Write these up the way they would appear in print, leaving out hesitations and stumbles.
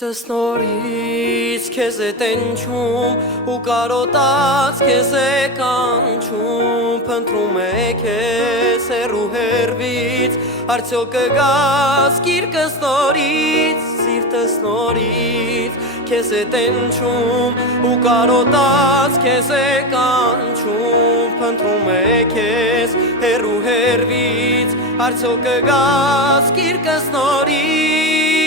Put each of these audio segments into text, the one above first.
Սիրտս նորից քեզ է տենչում ու կարոտած քեզ է կանչում Փնտրում է քեզ հեռու հեռվից Արդյոք կգաս գիրկս նորից Սիրտս նորից քեզ է տենչում ու կարոտած քեզ է կանչում Փնտրում է քեզ հեռու հեռվից Արդյոք կգաս գիրկս նորից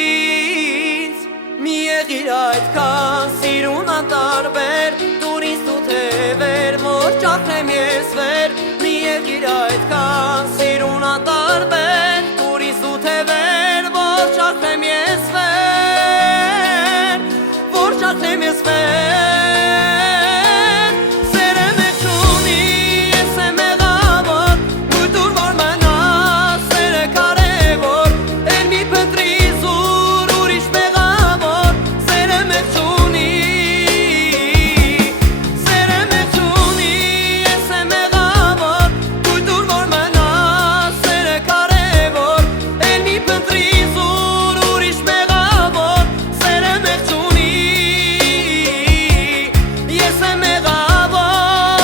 Մի եղիր այդքան սիրուն անտարբեր Դուր ինձ դու թևեր որ ճախնեմ ես վեր Մի եղիր այդքան սիրուն անտարբեր Դուր ինձ դու թևեր որ ճախնեմ ես վեր Որ ճախնեմ ես վեր Սերը մեկ չունի ես եմ եղավոր Դույր դուր որ մնաս սերը կարևոր Էլ մի փնտրի զուր ուրիշ մեղավոր Սերը մեկ չունի Սերը մեկ չունի ես եմ եղավոր Դույր դուր որ մնաս սերը կարևոր Էլ մի փնտրի զուր ուրիշ մեղավոր Սերը մեկ չունի Ես եմ եղավոր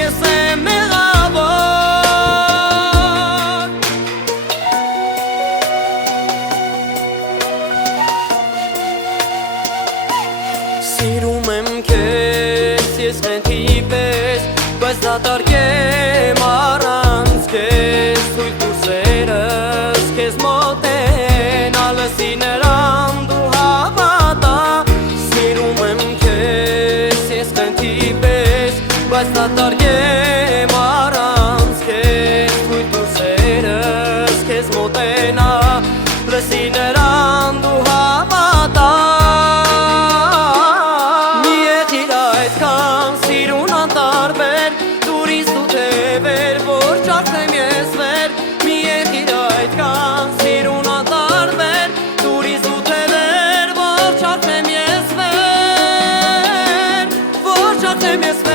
Ես եմ եղավոր Սիրում եմ քեզ ես մենթի պես Բայց դատարկեմ առանց քեզ Թույլ տուր սերս քեզ մոտենա Լսի նրան դու հավատա Սիրում եմ քեզ ես մենթի պես Բայց դատարկեմ առանց քեզ Թույլ տուր սերս քեզ մոտենա Լսի նրան դու հավատա Մի եղիր այդքան սիրուն անտարբեր Դուր ինձ դու թևեր որ ճախնեմ ես վեր Մի եղիր այդքան սիրուն անտարբեր Դուր ինձ դու թևեր որ ճախնեմ ես վեր Որ ճախնեմ ես վեր